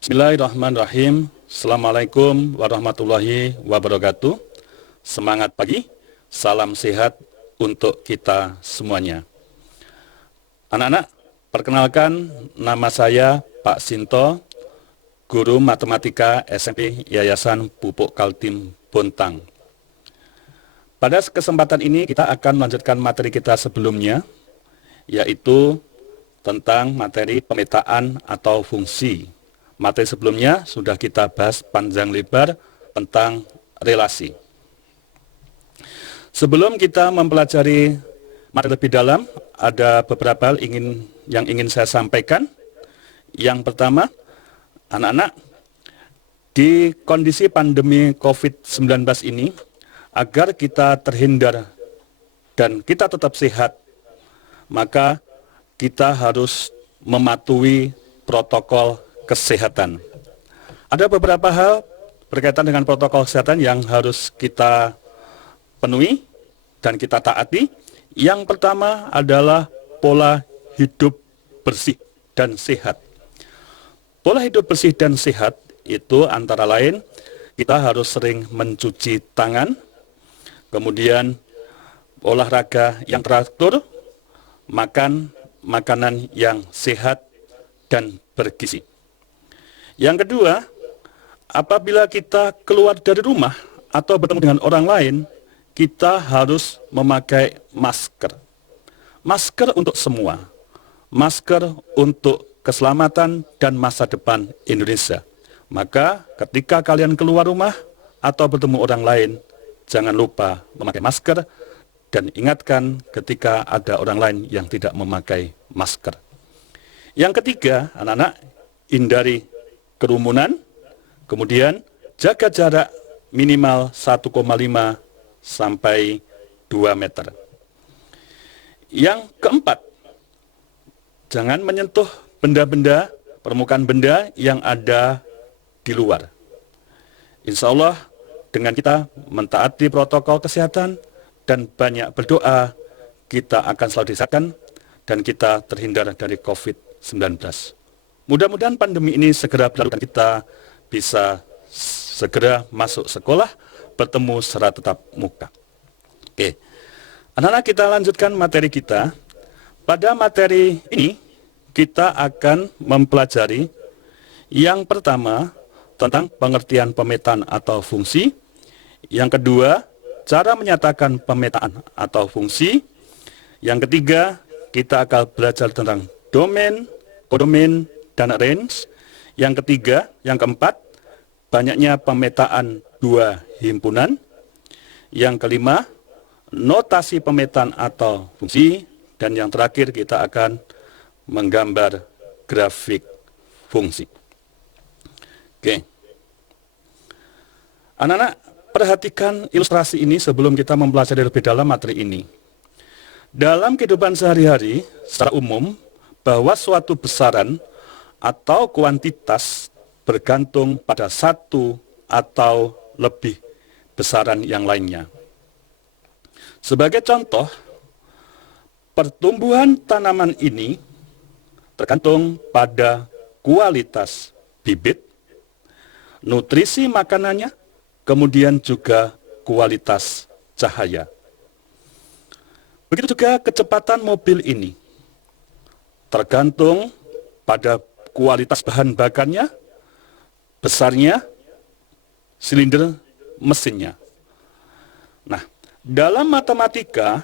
Bismillahirrahmanirrahim. Assalamualaikum warahmatullahi wabarakatuh. Semangat pagi, salam sehat untuk kita semuanya. Anak-anak, perkenalkan nama saya Pak Sinto, Guru Matematika SMP Yayasan Pupuk Kaltim Bontang. Pada kesempatan ini kita akan melanjutkan materi kita sebelumnya, yaitu tentang materi pemetaan atau fungsi. Materi sebelumnya sudah kita bahas panjang lebar tentang relasi. Sebelum kita mempelajari materi lebih dalam, ada beberapa hal yang ingin saya sampaikan. Yang pertama, anak-anak, di kondisi pandemi COVID-19 ini, agar kita terhindar dan kita tetap sehat, maka kita harus mematuhi protokol kesehatan. Ada beberapa hal berkaitan dengan protokol kesehatan yang harus kita penuhi dan kita taati. Yang pertama adalah pola hidup bersih dan sehat. Pola hidup bersih dan sehat itu antara lain kita harus sering mencuci tangan, kemudian olahraga yang teratur, makan makanan yang sehat dan bergizi. Yang kedua, apabila kita keluar dari rumah atau bertemu dengan orang lain, kita harus memakai masker. Masker untuk semua. Masker untuk keselamatan dan masa depan Indonesia. Maka ketika kalian keluar rumah atau bertemu orang lain, jangan lupa memakai masker dan ingatkan ketika ada orang lain yang tidak memakai masker. Yang ketiga, anak-anak, hindari kerumunan, kemudian jaga jarak minimal 1,5 sampai 2 meter. Yang keempat, jangan menyentuh benda-benda, permukaan benda yang ada di luar. Insya Allah, dengan kita mentaati protokol kesehatan dan banyak berdoa, kita akan selalu disehatkan dan kita terhindar dari COVID-19. Mudah-mudahan pandemi ini segera berlalu dan kita bisa segera masuk sekolah, bertemu secara tatap muka. Oke, anak-anak, kita lanjutkan materi kita. Pada materi ini, kita akan mempelajari yang pertama tentang pengertian pemetaan atau fungsi. Yang kedua, cara menyatakan pemetaan atau fungsi. Yang ketiga, kita akan belajar tentang domain, kodomain, dan range. Yang ketiga, yang keempat, banyaknya pemetaan dua himpunan. Yang kelima, notasi pemetaan atau fungsi. Dan yang terakhir, kita akan menggambar grafik fungsi. Oke. Anak-anak, perhatikan ilustrasi ini sebelum kita mempelajari lebih dalam materi ini. Dalam kehidupan sehari-hari, secara umum, bahwa suatu besaran atau kuantitas bergantung pada satu atau lebih besaran yang lainnya. Sebagai contoh, pertumbuhan tanaman ini tergantung pada kualitas bibit, nutrisi makanannya, kemudian juga kualitas cahaya. Begitu juga kecepatan mobil ini tergantung pada kualitas bahan bakarnya, besarnya, silinder mesinnya. Nah, dalam matematika,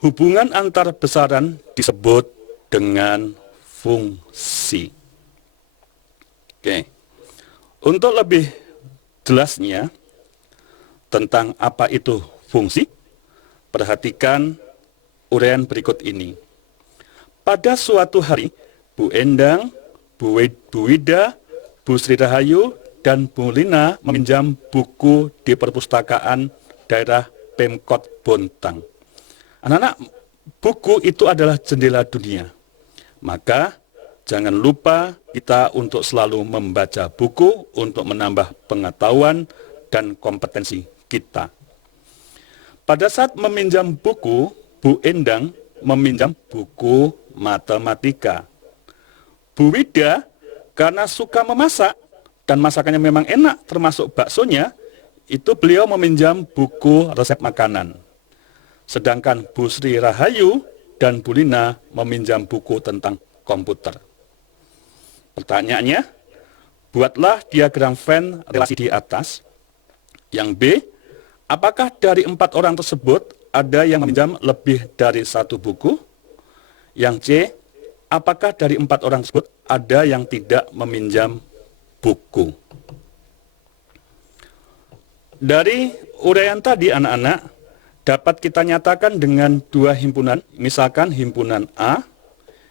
hubungan antar besaran disebut dengan fungsi. Oke. Untuk lebih jelasnya tentang apa itu fungsi, perhatikan uraian berikut ini. Pada suatu hari, Bu Endang, Bu Wida, Bu Sri Rahayu, dan Bu Lina meminjam buku di perpustakaan daerah Pemkot Bontang. Anak-anak, buku itu adalah jendela dunia. Maka, jangan lupa kita untuk selalu membaca buku untuk menambah pengetahuan dan kompetensi kita. Pada saat meminjam buku, Bu Endang meminjam buku matematika. Bu Wida Karena suka memasak dan masakannya memang enak, termasuk baksonya, itu beliau meminjam buku resep makanan. Sedangkan Bu Sri Rahayu dan Bu Lina meminjam buku tentang komputer. Pertanyaannya, buatlah diagram Venn relasi di atas. Yang B, apakah dari 4 orang tersebut ada yang meminjam lebih dari 1 buku? Yang C, apakah dari 4 orang tersebut ada yang tidak meminjam buku? Dari uraian tadi anak-anak, dapat kita nyatakan dengan 2 himpunan, misalkan himpunan A,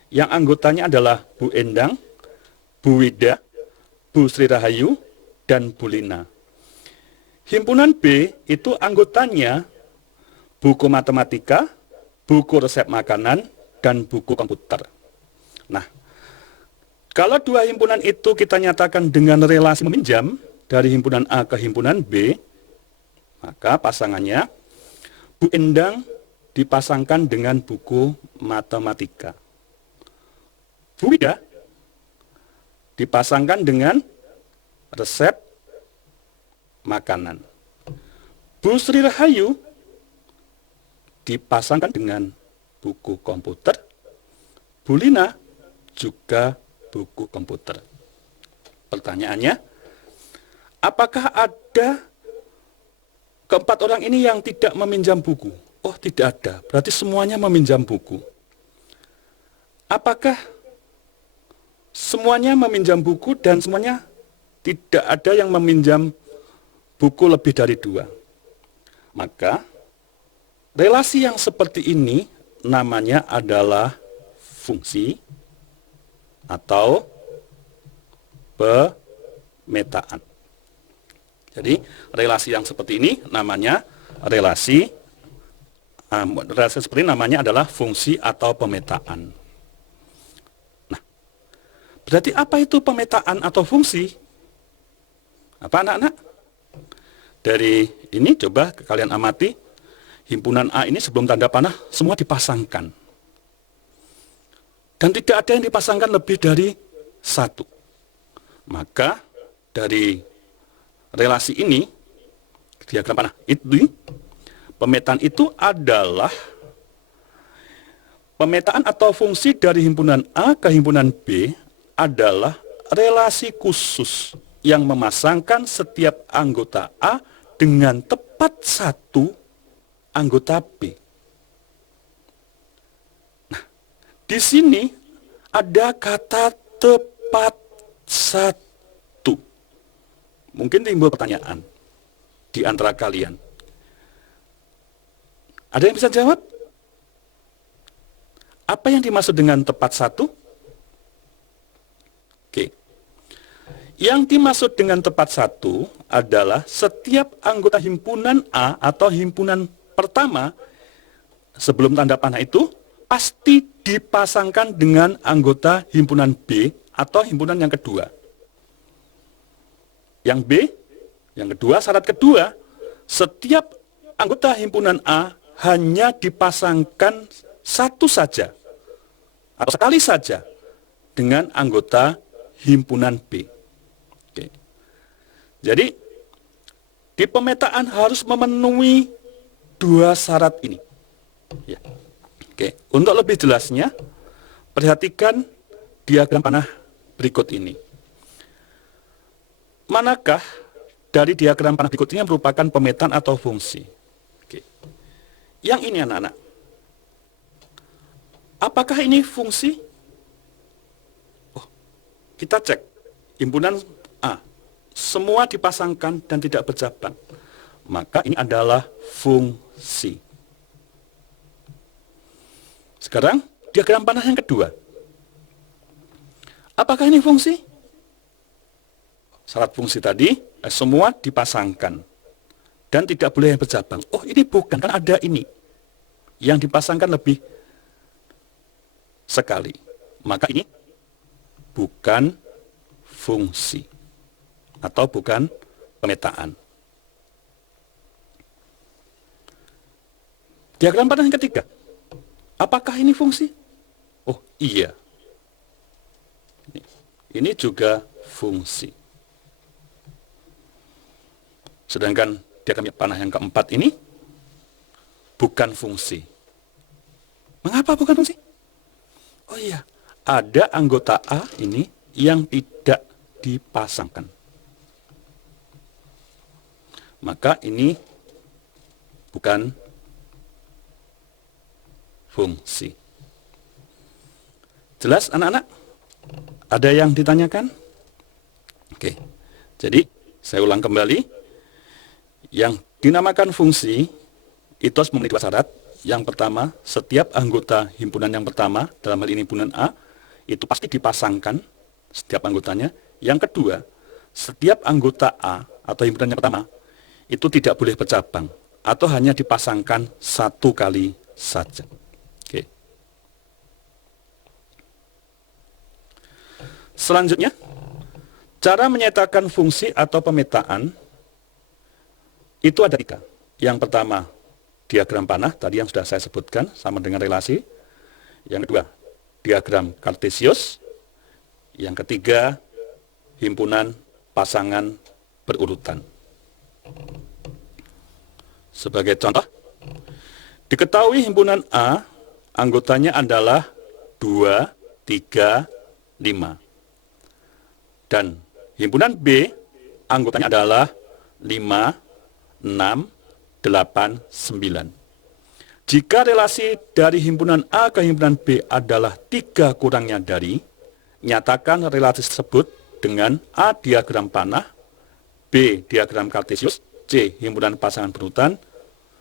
yang anggotanya adalah Bu Endang, Bu Wida, Bu Sri Rahayu, dan Bu Lina. Himpunan B itu anggotanya buku matematika, buku resep makanan, dan buku komputer. Nah, kalau 2 himpunan itu kita nyatakan dengan relasi meminjam dari himpunan A ke himpunan B, maka pasangannya Bu Endang dipasangkan dengan buku matematika. Bu Wida dipasangkan dengan resep makanan. Bu Sri Rahayu dipasangkan dengan buku komputer. Bu Lina juga buku komputer. Pertanyaannya, apakah ada keempat orang ini yang tidak meminjam buku? Oh, tidak ada. Berarti semuanya meminjam buku. Apakah semuanya meminjam buku dan semuanya tidak ada yang meminjam buku lebih dari 2? Maka relasi yang seperti ini namanya adalah fungsi atau pemetaan. Jadi relasi yang seperti ini namanya relasi seperti ini namanya adalah fungsi atau pemetaan. Nah, berarti apa itu pemetaan atau fungsi? Apa anak-anak? Dari ini coba kalian amati, himpunan A ini sebelum tanda panah semua dipasangkan. Dan tidak ada yang dipasangkan lebih dari 1. Maka dari relasi ini, diagram panah itu, pemetaan itu adalah pemetaan atau fungsi dari himpunan A ke himpunan B adalah relasi khusus yang memasangkan setiap anggota A dengan tepat 1 anggota B. Nah, di sini ada kata tepat 1. Mungkin timbul pertanyaan di antara kalian. Ada yang bisa jawab? Apa yang dimaksud dengan tepat 1? Oke. Yang dimaksud dengan tepat 1 adalah setiap anggota himpunan A atau himpunan pertama sebelum tanda panah itu pasti dipasangkan dengan anggota himpunan B atau himpunan yang kedua. Yang B, yang kedua, syarat kedua, setiap anggota himpunan A hanya dipasangkan 1 saja atau sekali saja dengan anggota himpunan B. Oke. Jadi di pemetaan harus memenuhi 2 syarat ini. Ya. Oke. Untuk lebih jelasnya, perhatikan diagram panah berikut ini. Manakah dari diagram panah berikut ini yang merupakan pemetaan atau fungsi? Oke. Yang ini anak-anak. Apakah ini fungsi? Oh, kita cek. Himpunan A. Semua dipasangkan dan tidak bercabang. Maka ini adalah fungsi. Sekarang diagram panah yang kedua. Apakah ini fungsi? Syarat fungsi tadi, semua dipasangkan. Dan tidak boleh yang bercabang. Oh, ini bukan, kan ada ini. Yang dipasangkan lebih sekali. Maka ini bukan fungsi. Atau bukan pemetaan. Diagram panah yang ketiga. Apakah ini fungsi? Oh, iya. ini juga fungsi. Sedangkan diagram panah yang keempat ini bukan fungsi. Mengapa bukan fungsi? Oh iya, ada anggota A ini yang tidak dipasangkan. Maka ini bukan fungsi. Jelas anak-anak? Ada yang ditanyakan? Oke, jadi saya ulang kembali. Yang dinamakan fungsi itu harus memenuhi dua syarat. Yang pertama, setiap anggota himpunan yang pertama, dalam hal ini himpunan A, itu pasti dipasangkan setiap anggotanya. Yang kedua, setiap anggota A atau himpunan yang pertama, itu tidak boleh bercabang atau hanya dipasangkan satu kali saja. Oke. Selanjutnya, cara menyatakan fungsi atau pemetaan itu ada tiga. Yang pertama, diagram panah, tadi yang sudah saya sebutkan, sama dengan relasi. Yang kedua, diagram kartesius. Yang ketiga, himpunan pasangan berurutan. Sebagai contoh, diketahui himpunan A, anggotanya adalah 2, 3, 5. Dan himpunan B, anggotanya adalah 5, 6, 8, 9. Jika relasi dari himpunan A ke himpunan B adalah 3 kurangnya dari, nyatakan relasi tersebut dengan A diagram panah, B diagram kartesius, C himpunan pasangan berurutan.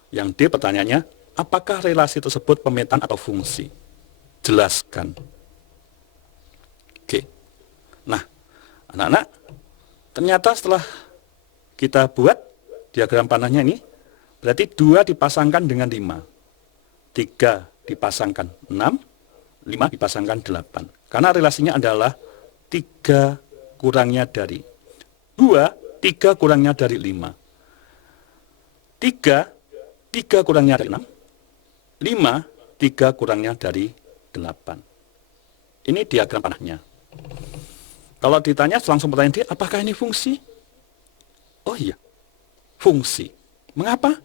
Yang D pertanyaannya, apakah relasi tersebut pemetaan atau fungsi? Jelaskan. Oke. Nah, anak-anak, ternyata setelah kita buat diagram panahnya ini, berarti 2 dipasangkan dengan 5, 3 dipasangkan 6, 5 dipasangkan 8. Karena relasinya adalah 3 kurangnya dari 2, 3 kurangnya dari 5. 3 kurangnya dari 6, 5, 3 kurangnya dari 8. Ini diagram panahnya. Kalau ditanya langsung pertanyaan dia, apakah ini fungsi? Oh iya, fungsi. Mengapa?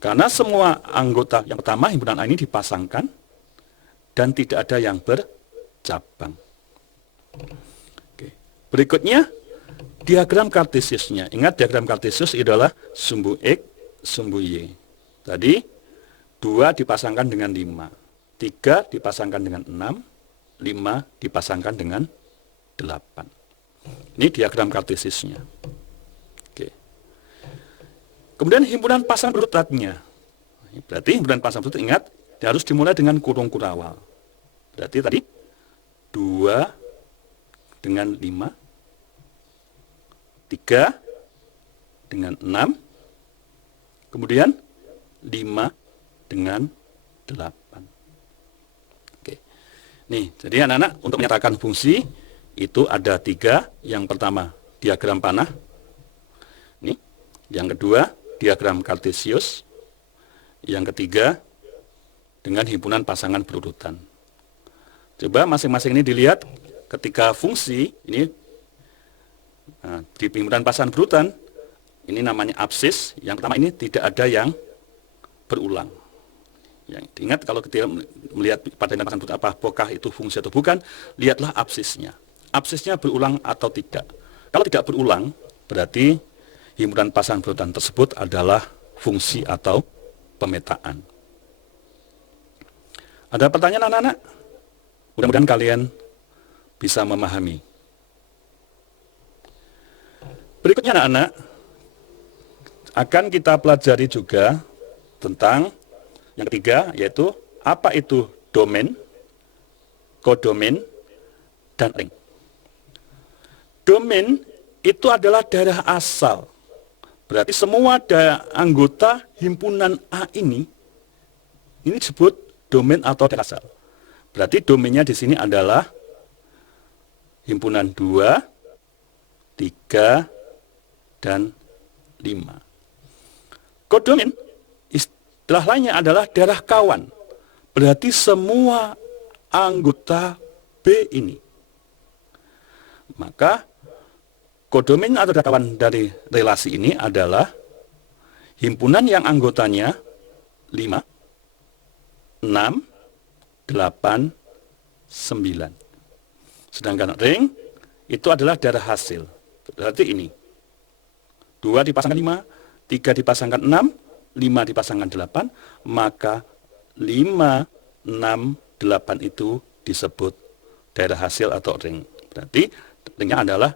Karena semua anggota yang pertama himpunan A ini dipasangkan dan tidak ada yang bercabang. Oke. Berikutnya, diagram kartesiusnya. Ingat diagram kartesius adalah sumbu X, sumbu Y. Tadi 2 dipasangkan dengan 5, 3 dipasangkan dengan 6, 5 dipasangkan dengan 8. Ini diagram kartesiusnya. Oke. Kemudian himpunan pasangan berurutannya. Berarti himpunan pasangan berurutan, ingat, harus dimulai dengan kurung kurawal. Berarti tadi 2 dengan 5, 3 dengan 6, kemudian 5 dengan 8. Oke. Nih, jadi anak-anak untuk menyatakan fungsi itu ada 3. Yang pertama, diagram panah. Nih. Yang kedua, diagram kartesius. Yang ketiga, dengan himpunan pasangan berurutan. Coba masing-masing ini dilihat ketika fungsi ini. Nah, di himpunan pasangan berurutan, ini namanya absis. Yang pertama ini tidak ada yang berulang. Yang ingat kalau kita melihat pada himpunan pasangan berurutan apakah itu fungsi atau bukan, lihatlah absisnya. Absisnya berulang atau tidak. Kalau tidak berulang, berarti himpunan pasangan berurutan tersebut adalah fungsi atau pemetaan. Ada pertanyaan anak-anak? Mudah-mudahan kalian bisa memahami. Berikutnya anak-anak, akan kita pelajari juga tentang yang ketiga, yaitu apa itu domain, kodomain, dan ring. Domain itu adalah daerah asal. Berarti semua anggota himpunan A ini disebut domain atau daerah asal. Berarti domainnya di sini adalah himpunan 2, 3, dan 5. Kodomain istilah lainnya adalah daerah kawan. Berarti semua anggota B ini Maka kodomain atau datawan dari relasi ini adalah himpunan yang anggotanya 5, 6, 8, 9. Sedangkan ring itu adalah darah hasil. Berarti ini 2 dipasangkan 5, 3 dipasangkan 6, 5 dipasangkan 8, maka 5, 6, 8 itu disebut daerah hasil atau ring. Berarti ringnya adalah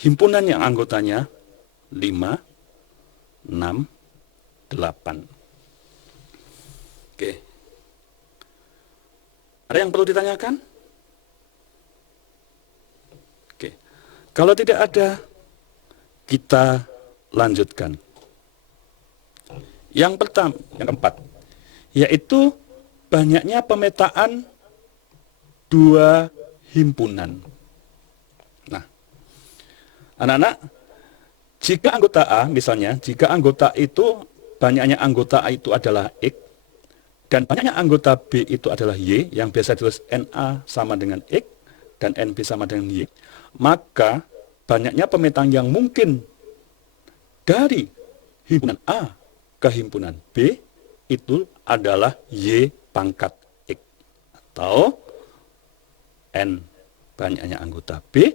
himpunan yang anggotanya 5, 6, 8. Oke. Ada yang perlu ditanyakan? Oke. Kalau tidak ada, kita lanjutkan. Yang pertama, yang keempat, yaitu banyaknya pemetaan dua himpunan. Nah, anak-anak, jika anggota A, misalnya, jika anggota itu, banyaknya anggota A itu adalah X, dan banyaknya anggota B itu adalah Y, yang biasa ditulis NA sama dengan X, dan NB sama dengan Y, maka banyaknya pemetaan yang mungkin dari himpunan A ke himpunan B itu adalah Y pangkat X, atau N banyaknya anggota B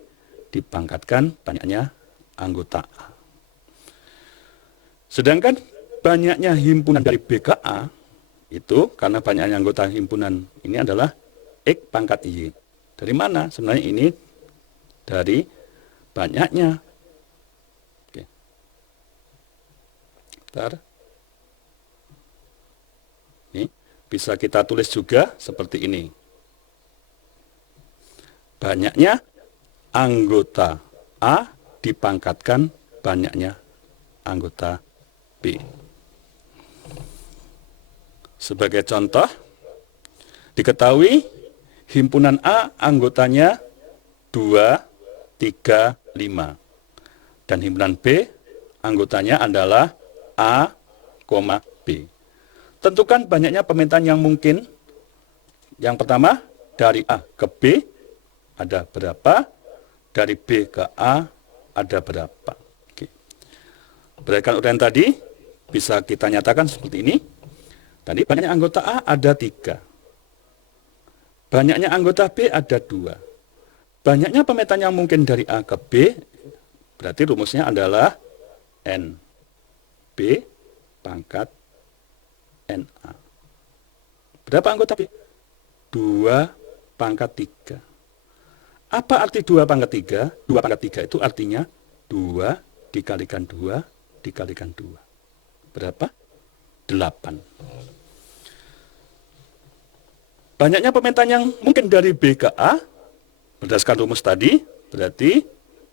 dipangkatkan banyaknya anggota A. Sedangkan banyaknya himpunan dari B ke A itu karena banyaknya anggota himpunan ini adalah X pangkat Y. Dari mana? Sebenarnya ini dari banyaknya. Oke. Bentar. Ini bisa kita tulis juga seperti ini. Banyaknya anggota A dipangkatkan banyaknya anggota B. Sebagai contoh, diketahui himpunan A anggotanya 2, 3, 5. Dan himpunan B anggotanya adalah A, B. Tentukan banyaknya pemetaan yang mungkin. Yang pertama, dari A ke B ada berapa, dari B ke A ada berapa. Oke. Berdasarkan uraian tadi, bisa kita nyatakan seperti ini. Tadi banyaknya anggota A ada 3. Banyaknya anggota B ada 2. Banyaknya pemetaan yang mungkin dari A ke B, berarti rumusnya adalah N. B pangkat NA. Berapa anggota B? 2 pangkat 3. Apa arti 2 pangkat 3? 2 pangkat 3 itu artinya 2 dikalikan 2 dikalikan 2. Berapa? 8. Banyaknya pemetaan yang mungkin dari B ke A, berdasarkan rumus tadi, berarti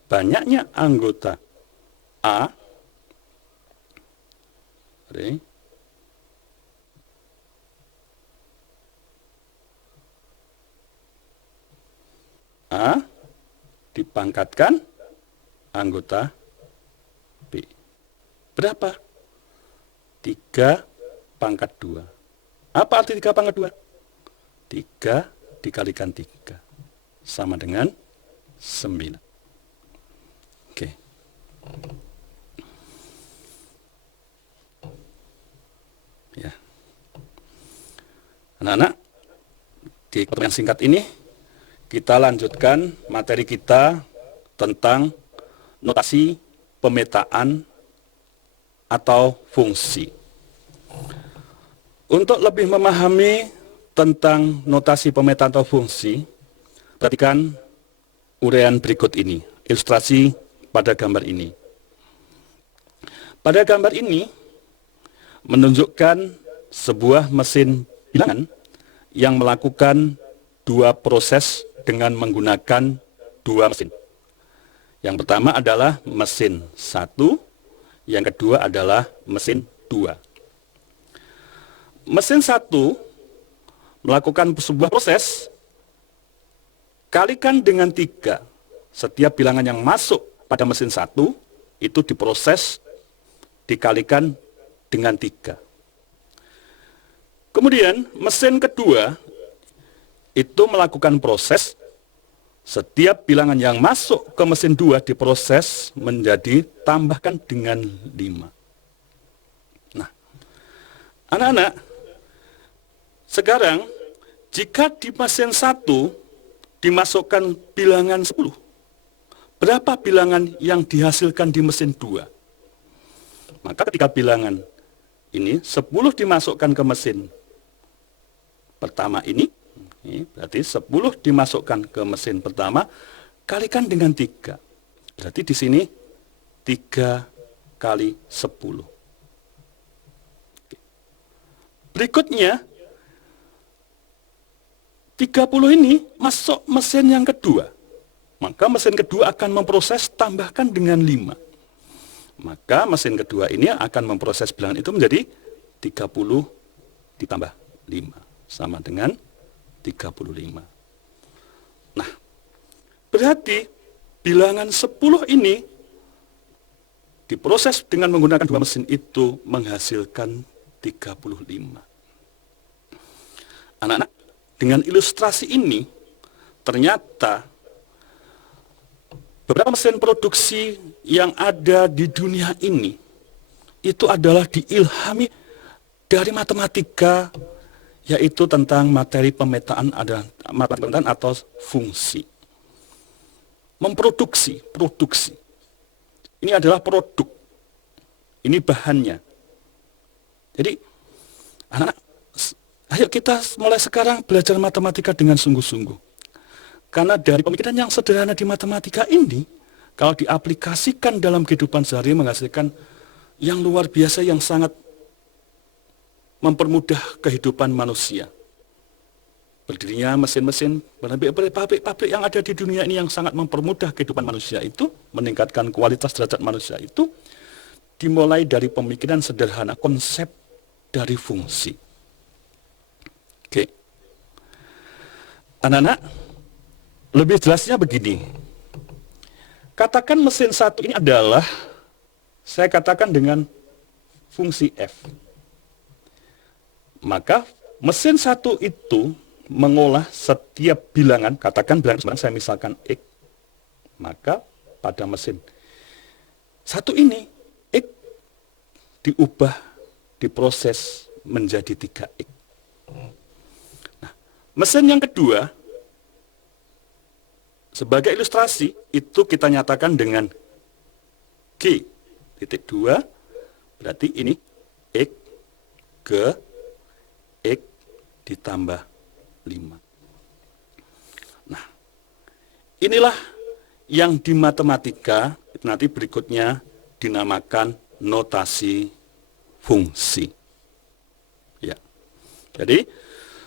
banyaknya anggota A dipangkatkan anggota B. Berapa? 3 pangkat 2. Apa arti 3 pangkat 2? 3 dikalikan 3 sama dengan 9. Oke. Ya. Anak-anak, di pertemuan singkat ini kita lanjutkan materi kita tentang notasi pemetaan atau fungsi. Untuk lebih memahami tentang notasi pemetaan atau fungsi, perhatikan uraian berikut ini, ilustrasi pada gambar ini. Pada gambar ini menunjukkan sebuah mesin bilangan yang melakukan 2 proses dengan menggunakan 2 mesin. Yang pertama adalah mesin 1, yang kedua adalah mesin 2. Mesin 1 melakukan sebuah proses, kalikan dengan 3. Setiap bilangan yang masuk pada mesin 1 itu diproses, dikalikan dengan 3. Kemudian mesin kedua itu melakukan proses, Setiap bilangan yang masuk ke mesin 2 diproses menjadi tambahkan dengan 5. Nah, anak-anak, sekarang jika di mesin 1 dimasukkan bilangan 10, berapa bilangan yang dihasilkan di mesin 2? Maka ketika bilangan ini 10 dimasukkan ke mesin pertama ini berarti 10 dimasukkan ke mesin pertama, kalikan dengan 3. Berarti di sini 3 kali 10. Berikutnya, 30 ini masuk mesin yang kedua. Maka mesin kedua akan memproses tambahkan dengan 5. Maka mesin kedua ini akan memproses bilangan itu menjadi 30 ditambah 5. Sama dengan 35. Nah, berarti bilangan 10 ini diproses dengan menggunakan 2 mesin itu menghasilkan 35. Anak-anak, dengan ilustrasi ini, ternyata beberapa mesin produksi yang ada di dunia ini itu adalah diilhami dari matematika, yaitu tentang materi pemetaan atau fungsi. Memproduksi, produksi. Ini adalah produk. Ini bahannya. Jadi, anak-anak, ayo kita mulai sekarang belajar matematika dengan sungguh-sungguh. Karena dari pemikiran yang sederhana di matematika ini, kalau diaplikasikan dalam kehidupan sehari menghasilkan yang luar biasa, yang sangat mempermudah kehidupan manusia. Berdirinya mesin-mesin, pabrik-pabrik yang ada di dunia ini yang sangat mempermudah kehidupan manusia itu, meningkatkan kualitas derajat manusia itu, dimulai dari pemikiran sederhana, konsep dari fungsi. Oke. Anak-anak, lebih jelasnya begini. Katakan mesin 1 ini adalah, saya katakan dengan fungsi F. Maka mesin 1 itu mengolah setiap bilangan, katakan bilangan saya misalkan X. Maka pada mesin 1 ini, X diubah, diproses menjadi 3X. Nah, mesin yang kedua, sebagai ilustrasi, itu kita nyatakan dengan G.2, berarti ini X ke X ditambah 5. Nah, inilah yang di matematika nanti berikutnya dinamakan notasi fungsi. Ya. Jadi,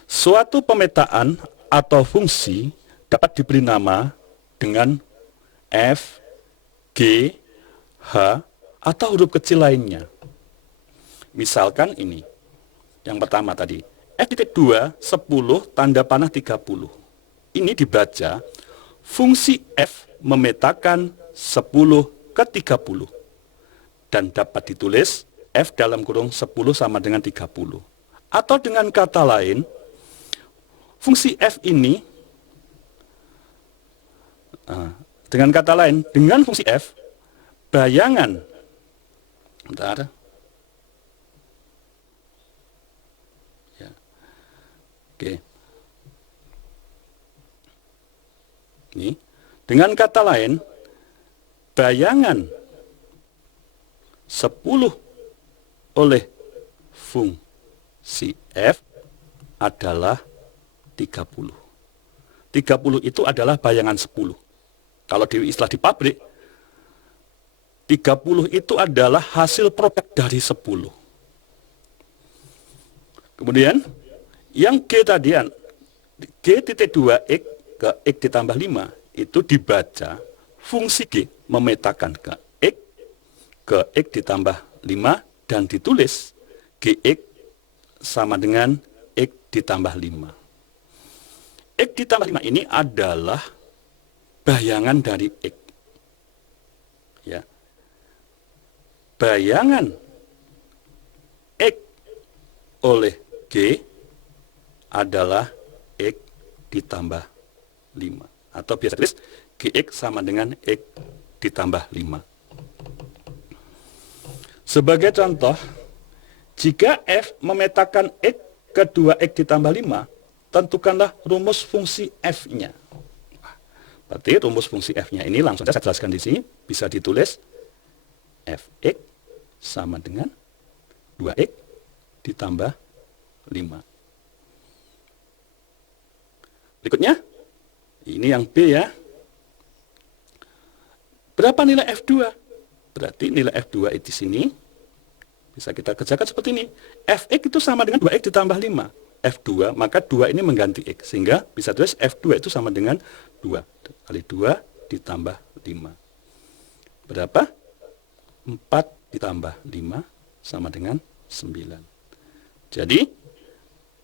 suatu pemetaan atau fungsi dapat diberi nama dengan F, G, H, atau huruf kecil lainnya. Misalkan ini, yang pertama tadi, F.2, 10, tanda panah 30. Ini dibaca, fungsi F memetakan 10 ke 30. Dan dapat ditulis, F dalam kurung 10 sama dengan 30. Atau dengan kata lain, fungsi F ini, dengan kata lain, dengan fungsi F, bayangan, bentar, ya, oke, ini, dengan kata lain, bayangan 10 oleh fungsi F adalah 30. 30 itu adalah bayangan 10. Kalau di istilah di pabrik, 30 itu adalah hasil produk dari 10. Kemudian, yang G tadi, G.2X ke X ditambah 5, itu dibaca fungsi G memetakan ke X ditambah 5 dan ditulis Gx sama dengan X ditambah 5. X ditambah 5 ini adalah bayangan dari X. Ya. Bayangan X oleh G adalah X ditambah 5. atau biasa tulis Gx sama dengan X ditambah 5. Sebagai contoh, jika F memetakan X ke 2X ditambah 5, tentukanlah rumus fungsi F-nya. Berarti rumus fungsi F-nya ini langsung saya jelaskan di sini, bisa ditulis Fx sama dengan 2X ditambah 5. Berikutnya, ini yang B ya. Berapa nilai F2? Berarti nilai F2 di sini bisa kita kerjakan seperti ini. Fx itu sama dengan 2x ditambah 5. F2, maka 2 ini mengganti x. Sehingga bisa tulis F2 itu sama dengan 2. Kali 2 ditambah 5. Berapa? 4 ditambah 5 sama dengan 9. Jadi,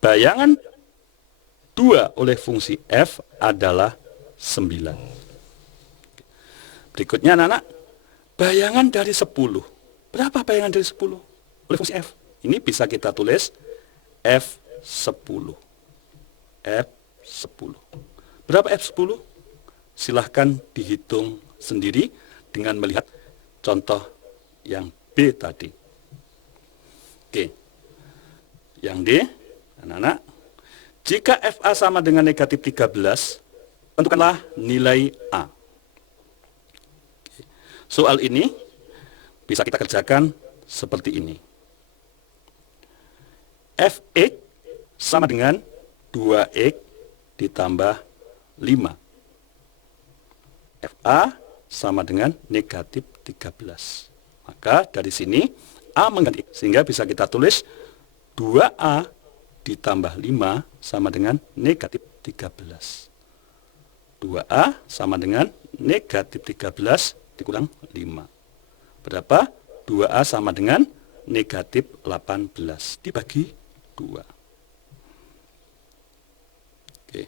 bayangan 2 oleh fungsi f adalah 9. Berikutnya anak-anak, bayangan dari 10. Berapa bayangan dari 10 oleh fungsi f? Ini bisa kita tulis F10. F10. Berapa F10? Silahkan dihitung sendiri dengan melihat contoh yang B tadi. Oke. Yang D, anak-anak, jika FA sama dengan negatif 13, tentukanlah nilai A. Soal ini bisa kita kerjakan seperti ini. Fx sama dengan 2x ditambah 5. Fa sama dengan negatif 13. Maka dari sini A mengganti X, sehingga bisa kita tulis 2A ditambah 5 sama dengan negatif 13. 2A sama dengan negatif 13 dikurang 5. Berapa? 2A sama dengan negatif 18 dibagi 2. Oke,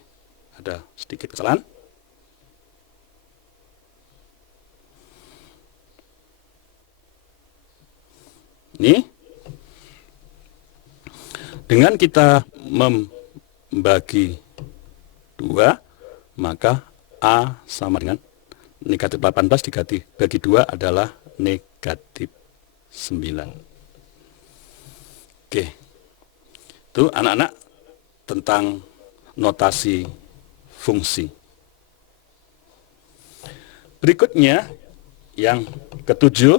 ada sedikit kesalahan. Ini dengan kita membagi 2, maka A sama dengan negatif 18 bagi 2 adalah negatif 9. Oke, itu anak-anak tentang notasi fungsi. Berikutnya, yang ketujuh,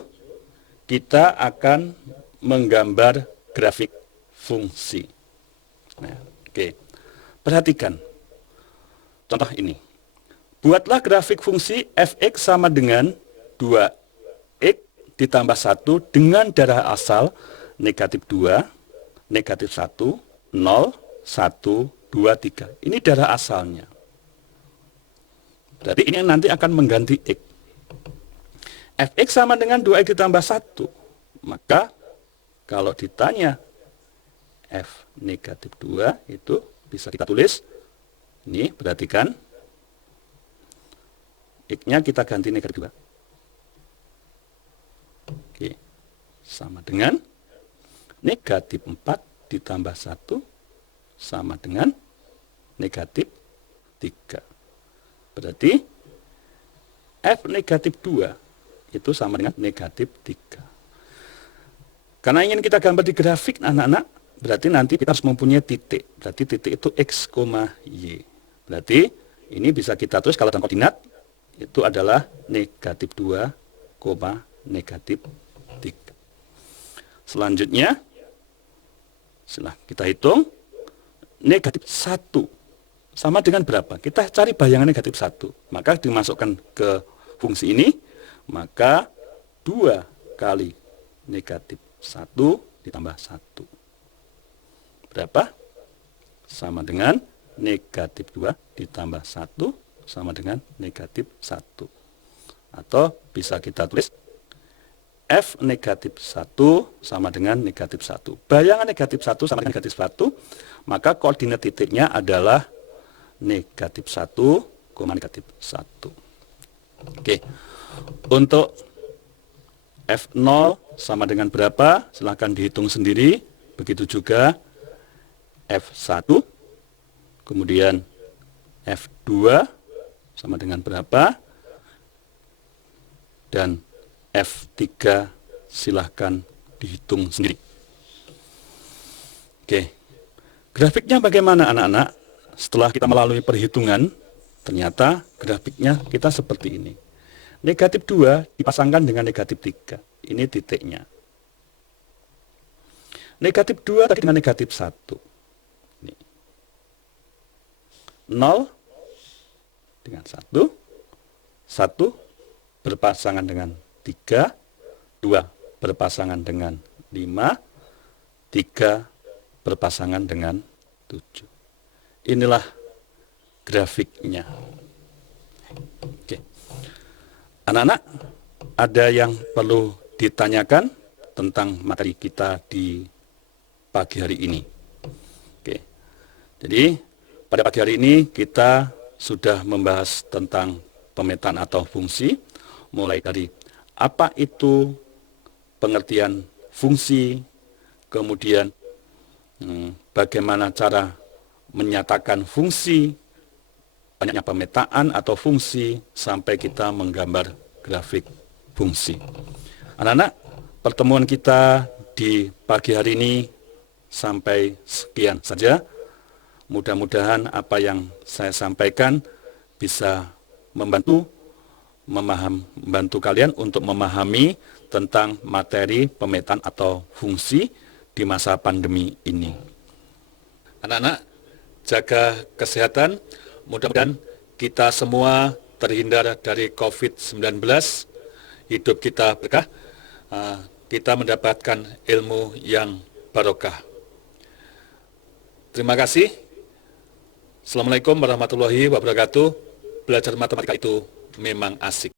kita akan menggambar grafik fungsi. Nah, oke, perhatikan contoh ini. Buatlah grafik fungsi fx sama dengan 2x ditambah 1 dengan darah asal negatif 2, negatif 1, 0, 1, 2, 3. Ini darah asalnya. Berarti ini nanti akan mengganti x. Fx sama dengan 2x ditambah 1. Maka kalau ditanya f negatif 2 itu bisa kita tulis. Ini perhatikan. X-nya kita ganti negatif 2. Oke. Sama dengan negatif 4 ditambah 1 sama dengan negatif 3. Berarti f negatif 2 itu sama dengan negatif 3. Karena ingin kita gambar di grafik anak-anak, berarti nanti kita harus mempunyai titik. Berarti titik itu x, y. Berarti ini bisa kita tulis kalau dalam koordinat itu adalah negatif 2, negatif 3. Selanjutnya, silahkan kita hitung. Negatif 1 sama dengan berapa? Kita cari bayangan negatif 1. Maka dimasukkan ke fungsi ini, maka 2 kali negatif 1 ditambah 1. Berapa? Sama dengan negatif 2 ditambah 1 sama dengan negatif 1. Atau bisa kita tulis f negatif 1 sama dengan negatif 1. Bayangan negatif 1 sama dengan negatif 1, maka koordinat titiknya adalah negatif 1, negatif 1. Oke, untuk f0 sama dengan berapa? Silahkan dihitung sendiri. Begitu juga f1, kemudian f2, sama dengan berapa, dan F3 silahkan dihitung sendiri. Oke, grafiknya bagaimana anak-anak? Setelah kita melalui perhitungan, ternyata grafiknya kita seperti ini. Negatif 2 dipasangkan dengan negatif 3. Ini titiknya. Negatif 2 tadi dengan negatif 1. 0 dengan 1. 1 berpasangan dengan 3. 2 berpasangan dengan 5. 3 berpasangan dengan 7. Inilah grafiknya. Oke. Anak-anak, ada yang perlu ditanyakan tentang materi kita di pagi hari ini? Oke. Jadi, pada pagi hari ini kita sudah membahas tentang pemetaan atau fungsi, mulai dari apa itu pengertian fungsi, kemudian bagaimana cara menyatakan fungsi, banyaknya pemetaan atau fungsi, sampai kita menggambar grafik fungsi. Anak-anak, pertemuan kita di pagi hari ini sampai sekian saja. Mudah-mudahan apa yang saya sampaikan bisa membantu kalian untuk memahami tentang materi pemetaan atau fungsi di masa pandemi ini. Anak-anak, jaga kesehatan. Mudah-mudahan kita semua terhindar dari COVID-19, hidup kita berkah, kita mendapatkan ilmu yang barokah. Terima kasih. Assalamualaikum warahmatullahi wabarakatuh. Belajar matematika itu memang asik.